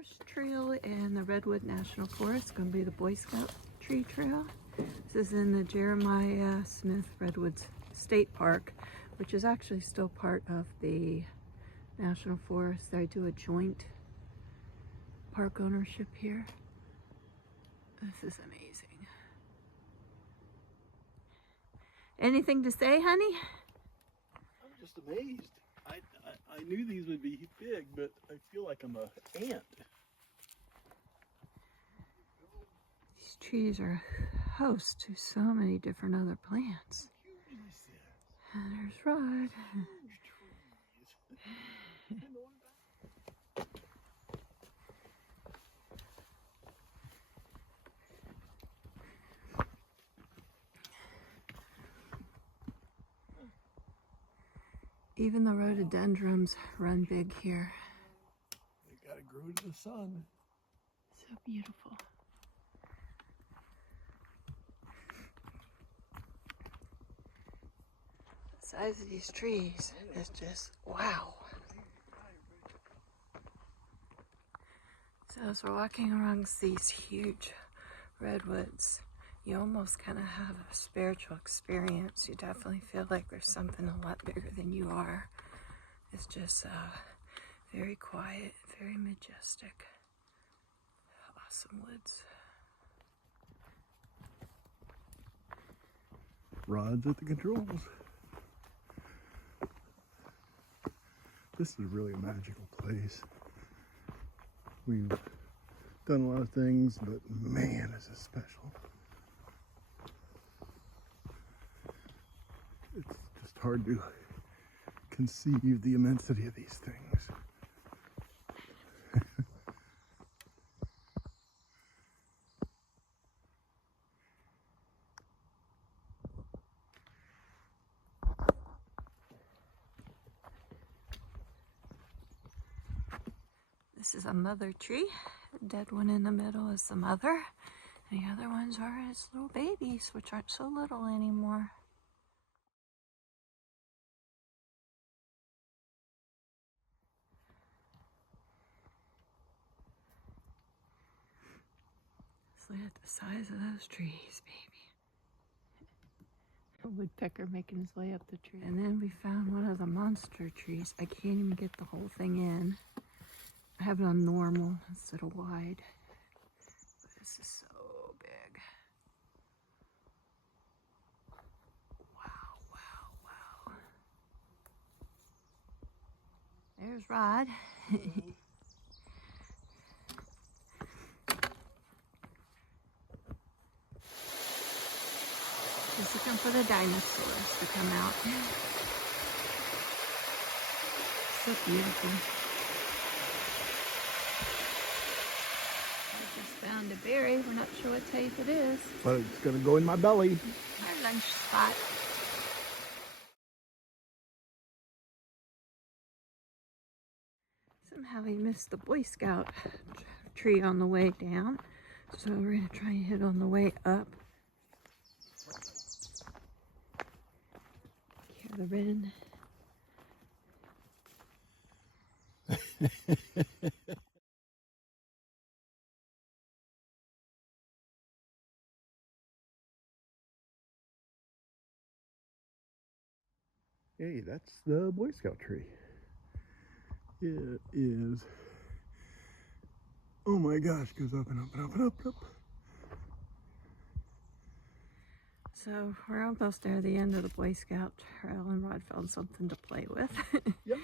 First trail in the Redwood National Forest is going to be the Boy Scout tree trail. This is in the Jeremiah Smith Redwoods State Park, which is actually still part of the National Forest. They do a joint park ownership here. This is amazing. Anything to say, honey? I'm just amazed. I knew these would be big, but I feel like I'm an ant. These trees are host to so many different other plants. And there's Rod. Even the rhododendrons run big here. They gotta grow to the sun. So beautiful. The size of these trees is just wow. So as we're walking amongst these huge redwoods, you almost kind of have a spiritual experience. You definitely feel like there's something a lot bigger than you are. It's just very quiet, very majestic. Awesome woods. Rod's at the controls. This is really a magical place. We've done a lot of things, but man, this is special. It's just hard to conceive the immensity of these things. This is a mother tree. The dead one in the middle is the mother. And the other ones are its little babies, which aren't so little anymore. Just look at the size of those trees, baby. A woodpecker making his way up the tree. And then we found one of the monster trees. I can't even get the whole thing in. I have it on normal instead of wide. But this is so big. Wow, wow, wow. There's Rod. Just looking for the dinosaurs to come out. So beautiful. Found a berry. We're not sure what type it is. But it's gonna go in my belly. Our lunch spot. Somehow we missed the Boy Scout tree on the way down. So we're gonna try and hit on the way up. Hear the wren. Hey, that's the Boy Scout tree. It is, oh my gosh, goes up and up and up and up and up. So we're almost there, the end of the Boy Scout trail, and Rod found something to play with. Yep.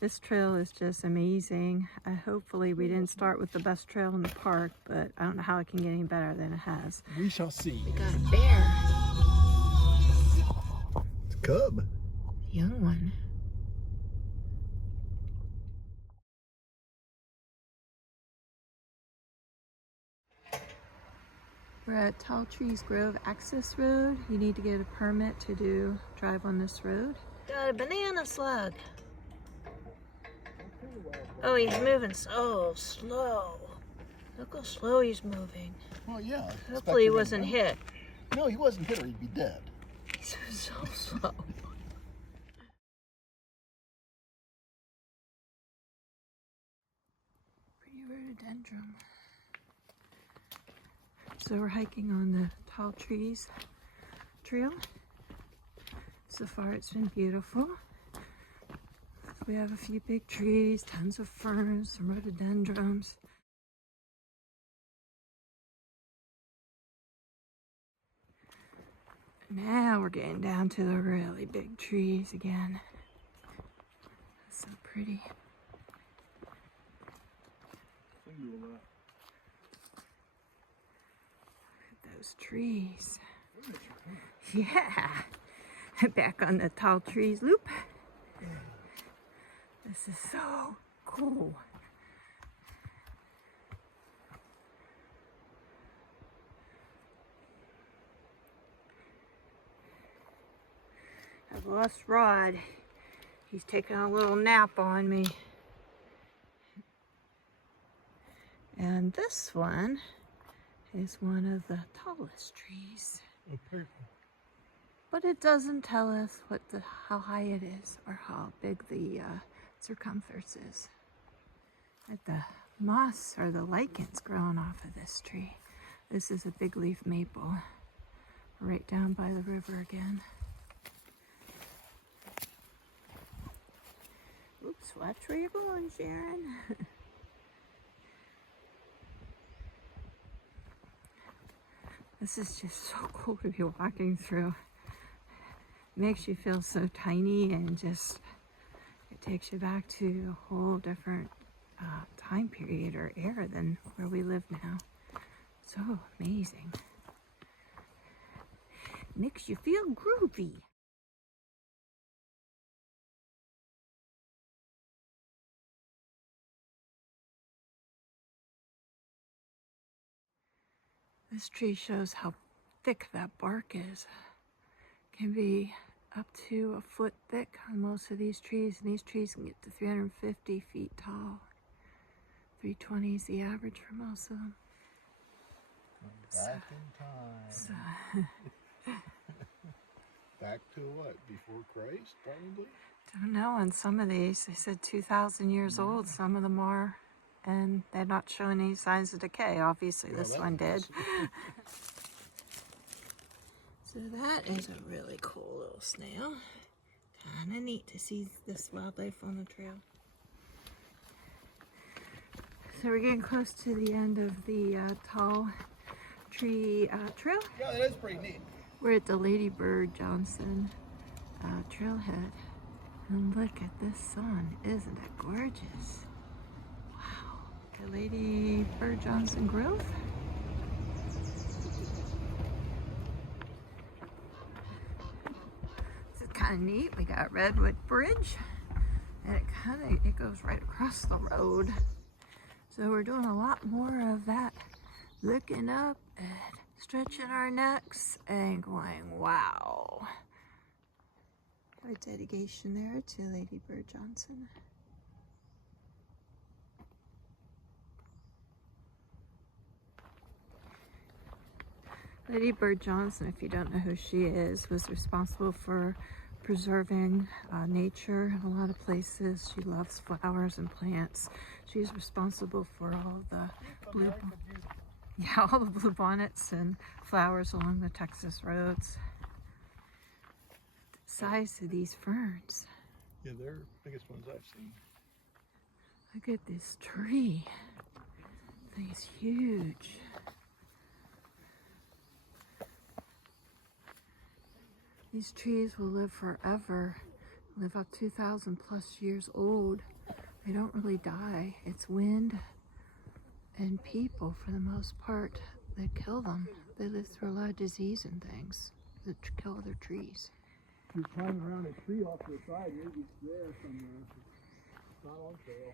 This trail is just amazing. Hopefully we didn't start with the best trail in the park, but I don't know how it can get any better than it has. We shall see. We got a bear. It's a cub. Young one. We're at Tall Trees Grove Access Road. You need to get a permit to drive on this road. Got a banana slug. Oh, he's moving so slow. Look how slow he's moving. Well, yeah. Hopefully he wasn't hit. No, he wasn't hit or he'd be dead. He's so slow. rhododendron. So we're hiking on the Tall Trees Trail. So far it's been beautiful. We have a few big trees, tons of ferns, some rhododendrons. Now we're getting down to the really big trees again. So pretty. Look at those trees. Yeah. Back on the Tall Trees Loop. This is so cool. I've lost Rod. He's taking a little nap on me. And this one is one of the tallest trees. Oh, purple. But it doesn't tell us how high it is or how big the circumference is. Like the moss or the lichens growing off of this tree. This is a big leaf maple. Right down by the river again. Oops, watch where you're going, Sharon. This is just so cool to be walking through. Makes you feel so tiny and just, it takes you back to a whole different time period or era than where we live now. So amazing. Makes you feel groovy. This tree shows how thick that bark is. Can be up to a foot thick on most of these trees, and these trees can get to 350 feet tall. 320 is the average for most of them. Back in time. So, Back to what? Before Christ, probably? don't know, on some of these, they said 2,000 years old, some of them are, and they're not showing any signs of decay. Obviously, Well, this one did. So that is a really cool little snail. Kind of neat to see this wildlife on the trail. So we're getting close to the end of the Tall Tree Trail. Yeah, that is pretty neat. We're at the Lady Bird Johnson trailhead. And look at this sun. Isn't it gorgeous? Wow. The Lady Bird Johnson Grove. Kind of neat. We got Redwood Bridge, and it goes right across the road. So we're doing a lot more of that, looking up and stretching our necks and going, wow. Quite dedication there to Lady Bird Johnson. Lady Bird Johnson, if you don't know who she is, was responsible for preserving nature in a lot of places. She loves flowers and plants. She's responsible for all the all the bluebonnets and flowers along the Texas roads. The size of these ferns. Yeah, they're the biggest ones I've seen. Look at this tree. That thing's huge. These trees will live forever, live up 2,000 plus years old. They don't really die. It's wind and people, for the most part, that kill them. They live through a lot of disease and things that kill other trees. You're climbing around a tree off to the side, maybe it's there somewhere. It's not on trail.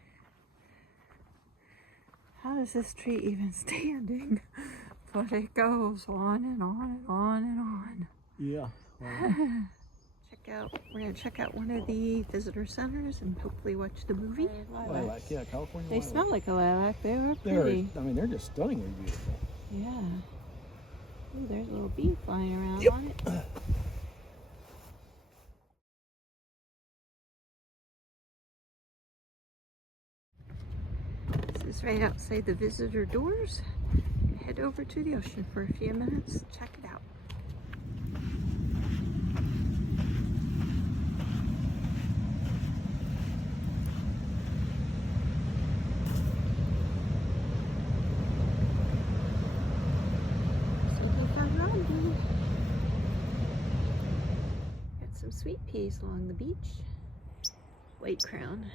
How is this tree even standing? But it goes on and on and on and on. Yeah. We're gonna check out one of the visitor centers and hopefully watch the movie. Lilac, yeah, California They lilac. smell like a lilac. They are pretty. They're just stunningly beautiful. Yeah. Ooh, there's a little bee flying around on it. This is It's right outside the visitor doors. Head over to the ocean for a few minutes. Check it out. Got some sweet peas along the beach. White crown.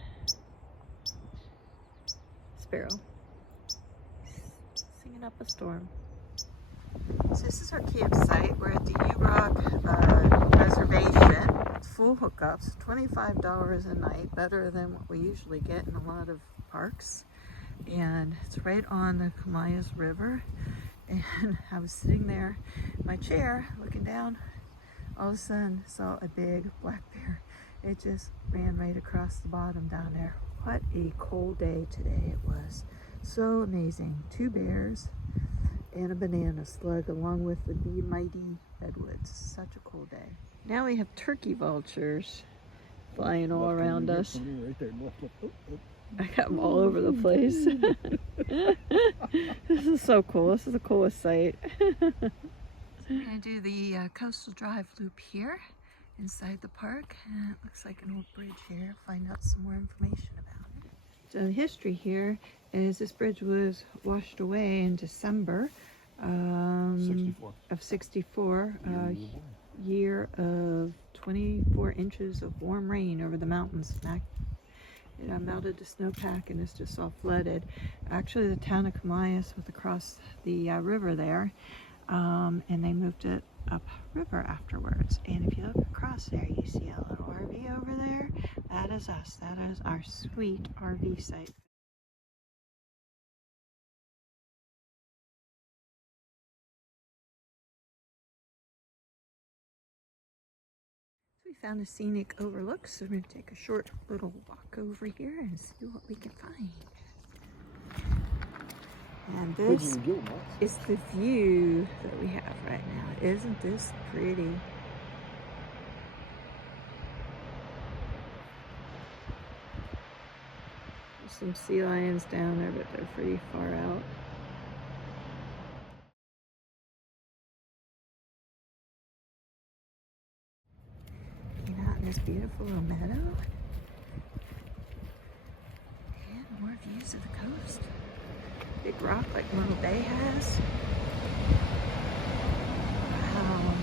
Sparrow. Singing up a storm. So this is our campsite. We're at the U-Rock Reservation. Full hookups, $25 a night, better than what we usually get in a lot of parks. And it's right on the Kamayas River. And I was sitting there in my chair looking down. All of a sudden saw a big black bear. It just ran right across the bottom down there. What a cold day today it was. So amazing. 2 bears and a banana slug along with the mighty redwoods. Such a cool day. Now we have turkey vultures flying all around us. Right there. I got them all over the place. This is so cool. This is the coolest sight. We're going to do the coastal drive loop here inside the park. And it looks like an old bridge here. Find out some more information about it. So the history here is this bridge was washed away in December 64. of 64. Year of 24 inches of warm rain over the mountains. It melted the snowpack and it's just all flooded. Actually, the town of Kamayas was across the river there, and they moved it up river afterwards. And if you look across there, you see a little RV over there. That is us. That is our sweet RV site. We found a scenic overlook, so we're going to take a short little walk over here and see what we can find. And this is the view that we have right now. Isn't this pretty? There's some sea lions down there, but they're pretty far out. This beautiful little meadow and more views of the coast. Big rock like Myrtle Bay has. Wow.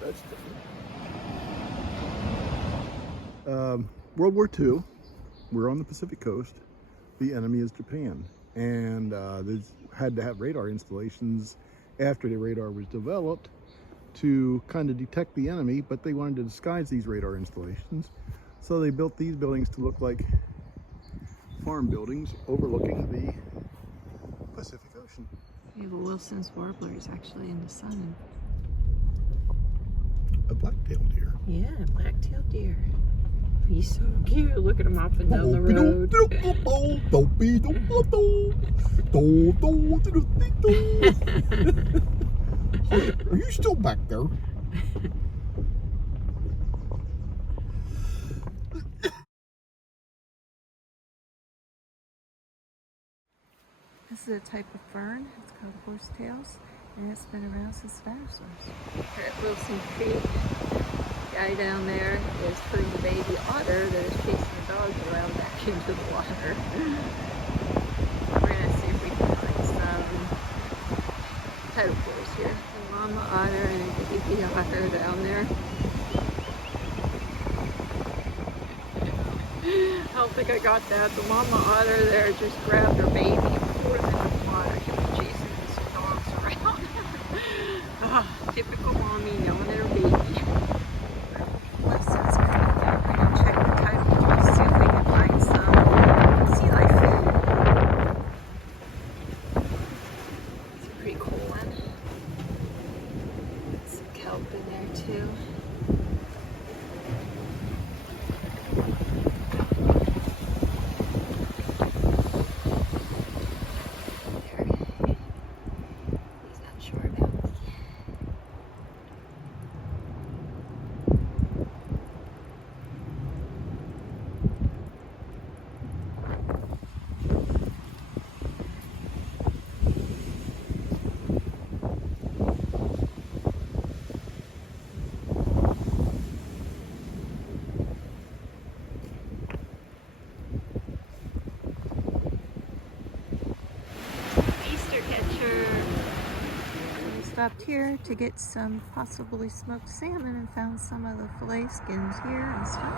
That's different. World War II, we're on the Pacific coast. The enemy is Japan, and they had to have radar installations after the radar was developed to kind of detect the enemy, but they wanted to disguise these radar installations. So they built these buildings to look like farm buildings overlooking the Pacific Ocean. We have a Wilson's warbler is actually in the sun. A black-tailed deer. Yeah, a black-tailed deer. He's so cute. Look at him up and down the road. Are you still back there? This is a type of fern. It's called horsetails, and it's been around since dinosaurs. We're at Wilson Creek. The guy down there is putting the baby otter that is chasing the dogs around back into the water. We're going to see if we can find some tidal pools here. The mama otter and a baby otter down there. I don't think I got that. The mama otter there just grabbed her baby and poured it in the water. She was chasing these dogs around. Typical mommy yelling at her baby. Wilson's Creek. We're going to check the tidal pools, see if we can find some sea life food. It's a pretty cool one. Some kelp in there too. stopped here to get some possibly smoked salmon and found some of the fillet skins here and stuff.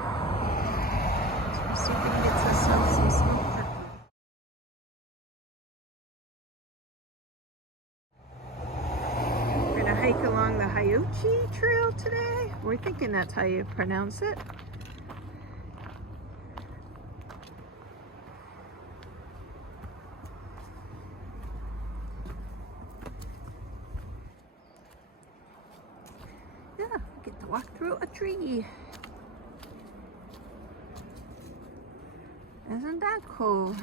So we'll see if we can get ourselves some smoked turkey. We're gonna hike along the Hyochi Trail today. We're thinking that's how you pronounce it. Yeah, we get to walk through a tree. Isn't that cool?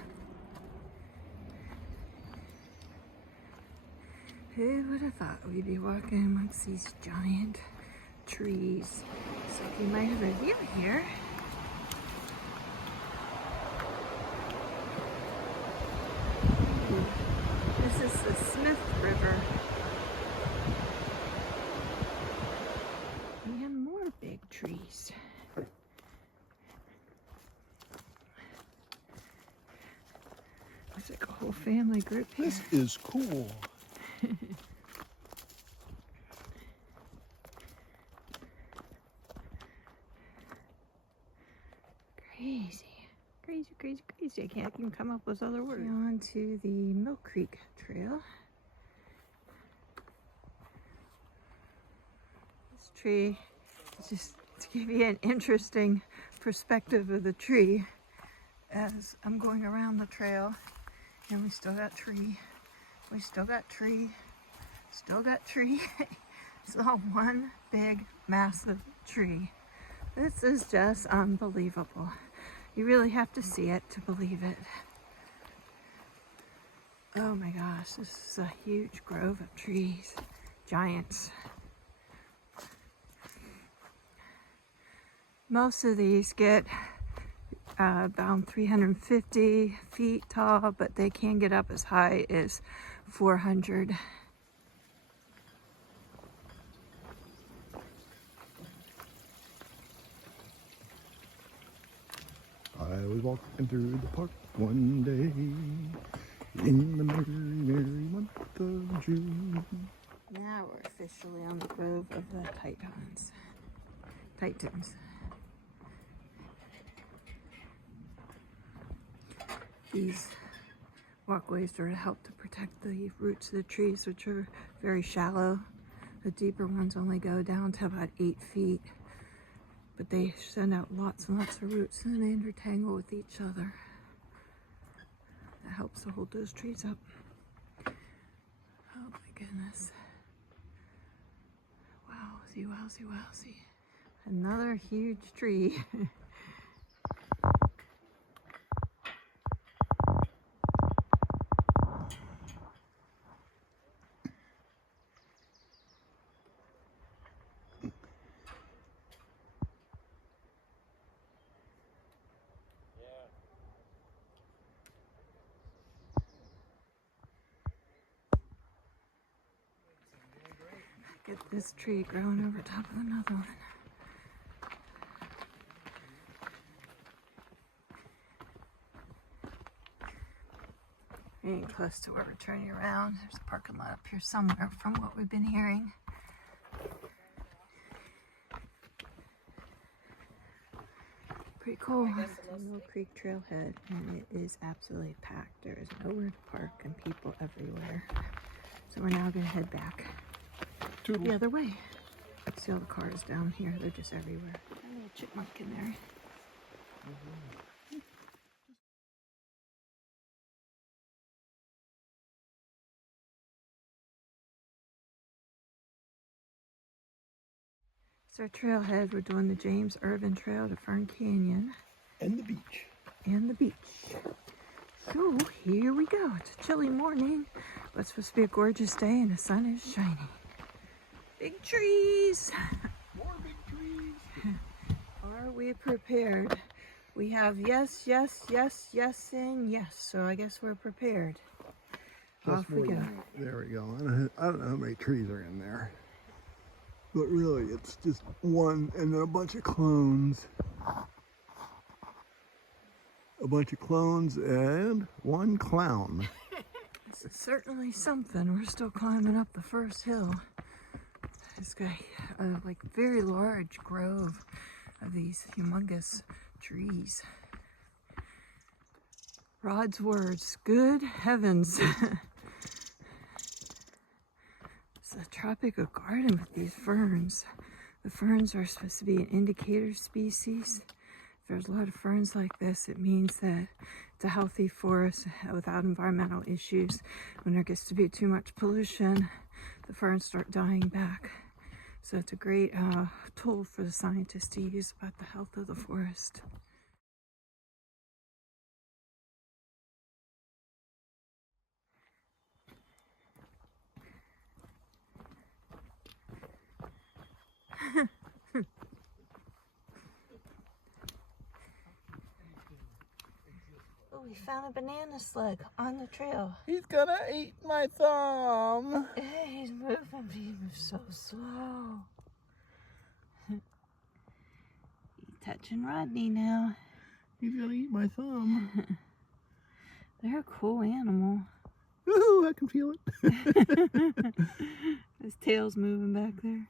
Who would have thought we'd be walking amongst these giant trees? Looks like we might have a view here. Ooh, this is the Smith River. And more big trees. Looks like a whole family group here. This is cool. Crazy. I can't even come up with other words. On to the Mill Creek Trail. This tree, just to give you an interesting perspective of the tree, as I'm going around the trail, and we still got tree, still got tree. It's all one big, massive tree. This is just unbelievable. You really have to see it to believe it. Oh my gosh, this is a huge grove of trees. Giants. Most of these get about 350 feet tall, but they can get up as high as 400. I was walking through the park one day in the merry, merry month of June. Now we're officially on the grove of the Titans. These walkways are to help to protect the roots of the trees, which are very shallow. The deeper ones only go down to about 8 feet. But they send out lots and lots of roots, and they intertangle with each other. That helps to hold those trees up. Oh my goodness. Wowsy. Another huge tree. Get this tree growing over top of another one. Getting close to where we're turning around. There's a parking lot up here somewhere from what we've been hearing. Pretty cool. It's a Mill Creek trailhead, and it is absolutely packed. There is nowhere to park and people everywhere. So we're now going to head back the other way. See all the cars down here? They're just everywhere. A little chipmunk in there. It's our trailhead. We're doing the James Irvin Trail to Fern Canyon. And the beach. So here we go. It's a chilly morning, but it's supposed to be a gorgeous day and the sun is shining. Big trees. More big trees. Are we prepared? We have yes, and yes. So I guess we're prepared. Off we go. There we go. I don't know how many trees are in there. But really, it's just one and then a bunch of clones. A bunch of clones and one clown. This This is certainly something. We're still climbing up the first hill. It's got a like very large grove of these humongous trees. Rod's words, good heavens. It's a tropical garden with these ferns. The ferns are supposed to be an indicator species. If there's a lot of ferns like this, it means that it's a healthy forest without environmental issues. When there gets to be too much pollution, the ferns start dying back. So it's a great tool for the scientists to use about the health of the forest. Oh, we found a banana slug on the trail. He's gonna eat my thumb. He's moving, but he moves so slow. He's touching Rodney now. He's gonna eat my thumb. They're a cool animal. Ooh, I can feel it. His tail's moving back there.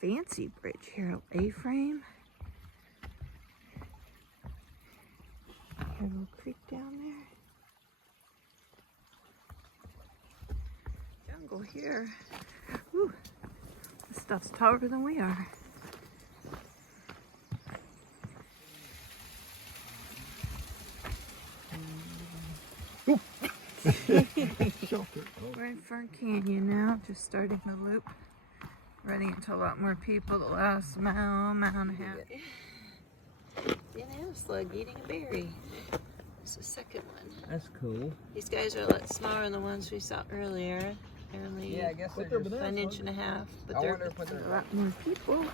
Fancy bridge here, A-frame. A little creek down there. Jungle here. Woo. This stuff's taller than we are. We're in Fern Canyon now, just starting the loop. Running into a lot more people the last mile and a half. Banana slug eating a berry. It's the second one. That's cool. These guys are a lot smaller than the ones we saw earlier. They're only Yeah, I guess they're just, an inch and a half, but I they're wonder if they're a lot more people.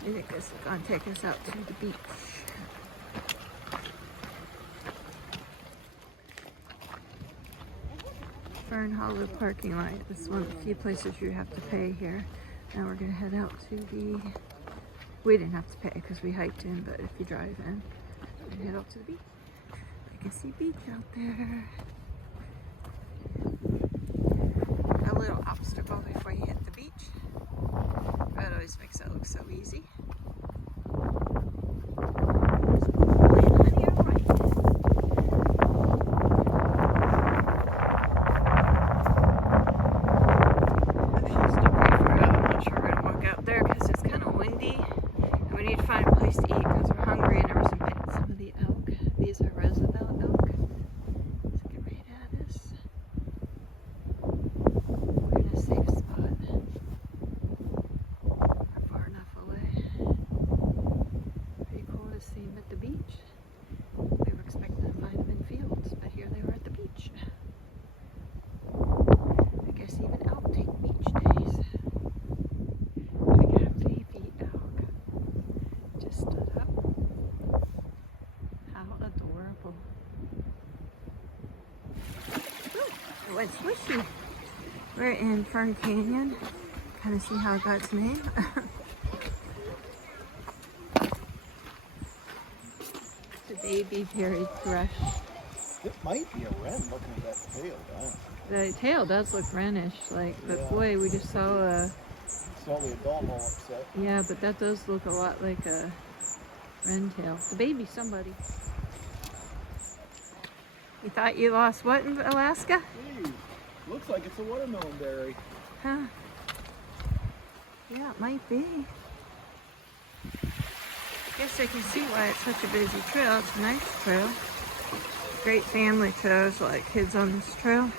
I think this is going to take us out to the beach. Fern Hollow parking lot. This is one of the few places you have to pay here. Now we're going to head out to the... We didn't have to pay because we hiked in, but if you drive in, you can head out to the beach. You can see beach out there. A little obstacle before you hit the beach. That always makes it look so easy. Land on your right. Ocean's still pretty far out. I'm not sure we're gonna walk out there because it's kind of windy, and we need to find a place to eat because we're hungry and there was some of the elk. These are Roosevelt elk. Let's get right at us. We're in a safe spot. We're far enough away. Pretty cool to see them at the beach. We were expecting to find them in fields, but here they were at the beach. I guess even elk take beach days. We got a baby elk. Just stood up. How adorable. Ooh, it went swishy. We're in Fern Canyon. Kind of see how it got its name. The baby hairy thrush. It might be a wren looking at that tail, huh? The tail does look wrenish, like, but Yeah. boy, we just saw a, Saw the adult all upset. yeah, but that does look a lot like a wren tail. The baby, somebody. You thought you lost what in Alaska? Hey, looks like it's a watermelon berry. Huh? Yeah, it might be. Guess I can see why it's such a busy trail. It's a nice trail. Great family trails, like kids on this trail.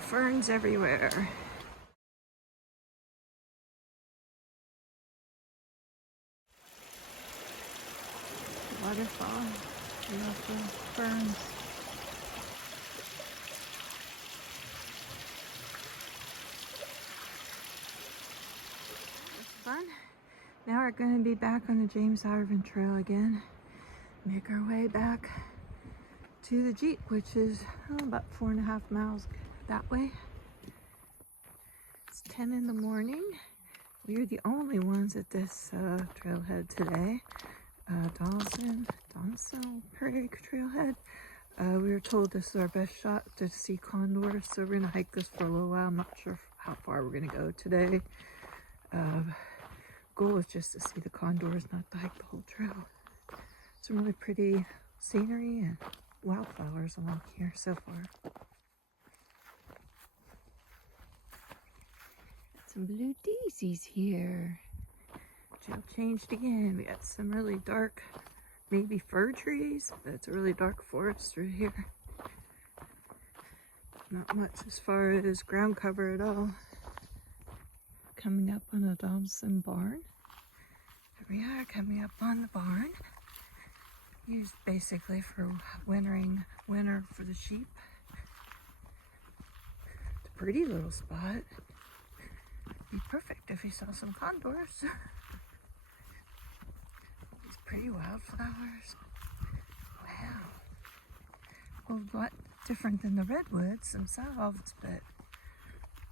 Ferns everywhere. Waterfall. Beautiful ferns. Fun. Now we're going to be back on the James Irvin Trail again. Make our way back to the Jeep, which is about 4.5 miles that way. It's 10 in the morning. We're the only ones at this trailhead today. Donaldson Prairie Trailhead. We were told this is our best shot to see condors, so we're gonna hike this for a little while. I'm not sure how far we're gonna go today. Goal is just to see the condors, not to hike the whole trail. Some really pretty scenery and wildflowers along here so far. Some blue daisies here. Trail changed again. We got some really dark, maybe fir trees, but it's a really dark forest through here. Not much as far as ground cover at all. Coming up on a Donaldson barn. Here we are, coming up on the barn. Used basically for winter for the sheep. It's a pretty little spot. Be perfect if we saw some condors. These pretty wildflowers. Wow. Well, a lot different than the redwoods themselves, but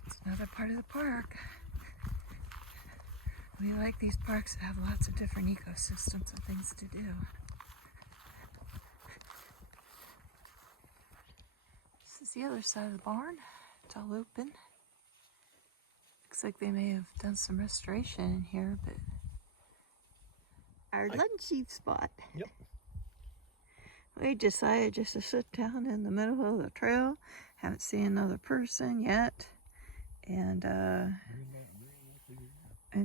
it's another part of the park. We like these parks that have lots of different ecosystems and things to do. This is the other side of the barn. It's all open. Looks like they may have done some restoration in here, but our lunchy spot. Yep. We decided just to sit down in the middle of the trail. Haven't seen another person yet, and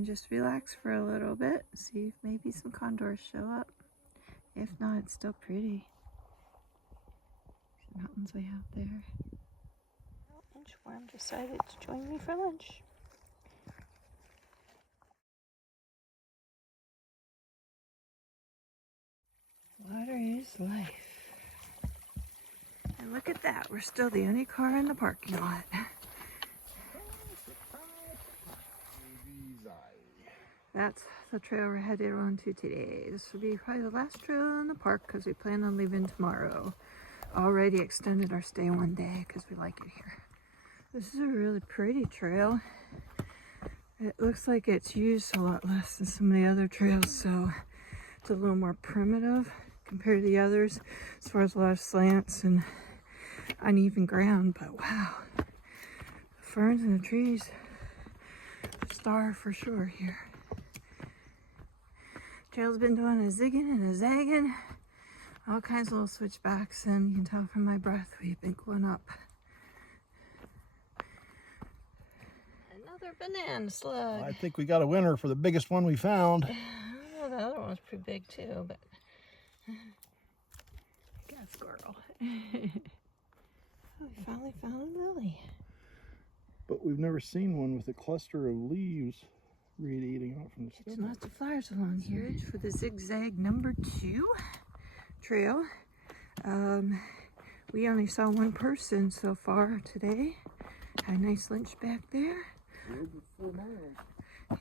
just relax for a little bit. See if maybe some condors show up. If not, it's still pretty. There's mountains way out there. Well, Inchworm decided to join me for lunch. Water is life. And look at that, we're still the only car in the parking lot. That's the trail we're headed on to today. This will be probably the last trail in the park because we plan on leaving tomorrow. Already extended our stay one day because we like it here. This is a really pretty trail. It looks like it's used a lot less than some of the other trails, so it's a little more primitive compared to the others as far as a lot of slants and uneven ground. But wow, the ferns and the trees, the star for sure here. Trail's been doing a zigging and a zagging, all kinds of little switchbacks, and you can tell from my breath we've been going up. Another banana slug. I think we got a winner for the biggest one we found. Oh, the other one's pretty big too, but got a squirrel. Oh, we finally found a lily. But we've never seen one with a cluster of leaves radiating out from the stem. It's lots of flowers along here. It's for the zigzag number 2 trail. We only saw one person so far today. Had a nice lunch back there.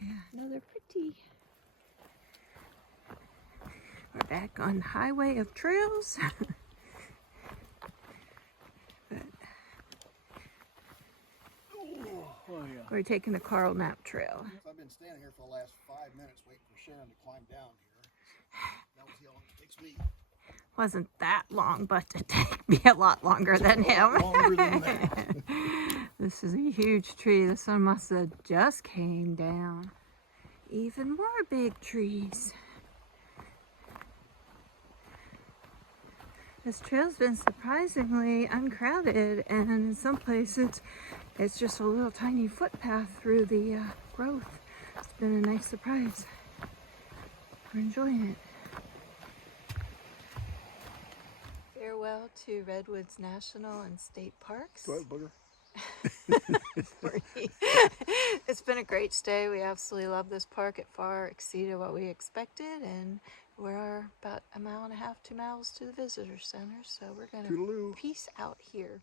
Yeah, another pretty. We're back on the highway of trails. But we're taking the Carl Knapp Trail. I've been standing here for the last 5 minutes waiting for Sharon to climb down here. That was how long it takes me. Wasn't that long, but it take me a lot longer than him. Longer than that. This is a huge tree. This one must have just came down. Even more big trees. This trail's been surprisingly uncrowded, and in some places it's just a little tiny footpath through the growth. It's been a nice surprise. We're enjoying it. Farewell to Redwoods National and State Parks. Go ahead, booger. It's been a great stay. We absolutely love this park. It far exceeded what we expected, and we're about 1.5 to 2 miles to the visitor center, so we're gonna Toodaloo. peace out here.